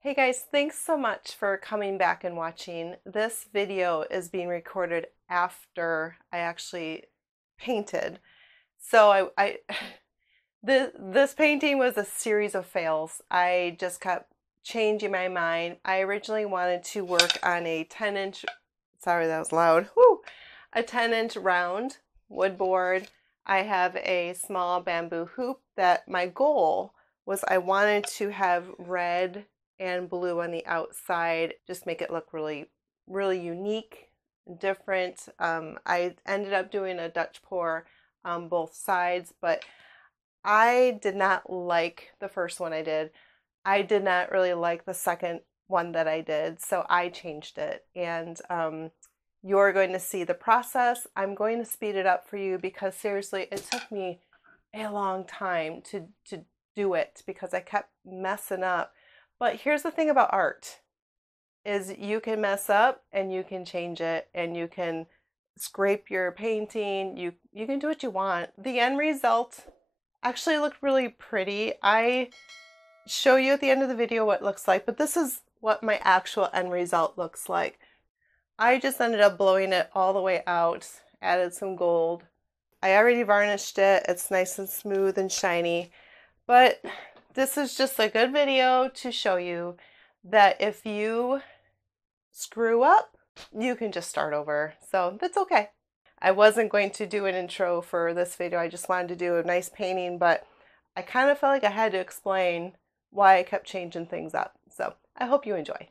Hey guys, thanks so much for coming back and watching. This video is being recorded after I actually painted. So this painting was a series of fails. I just kept changing my mind. I originally wanted to work on a 10-inch, sorry that was loud, whoo, a 10-inch round wood board. I have a small bamboo hoop that my goal was I wanted to have red and blue on the outside, just make it look really unique and different. I ended up doing a Dutch pour on both sides, but I did not like the first one I did. I did not really like the second one that I did, so I changed it. And you're going to see the process. I'm going to speed it up for you because seriously, it took me a long time to do it because I kept messing up. But here's the thing about art is you can mess up and you can change it and you can scrape your painting. You can do what you want. The end result actually looked really pretty. I show you at the end of the video what it looks like, but this is what my actual end result looks like. I just ended up blowing it all the way out, added some gold. I already varnished it. It's nice and smooth and shiny, but this is just a good video to show you that if you screw up, you can just start over. So that's okay. I wasn't going to do an intro for this video. I just wanted to do a nice painting, but I kind of felt like I had to explain why I kept changing things up. So I hope you enjoy.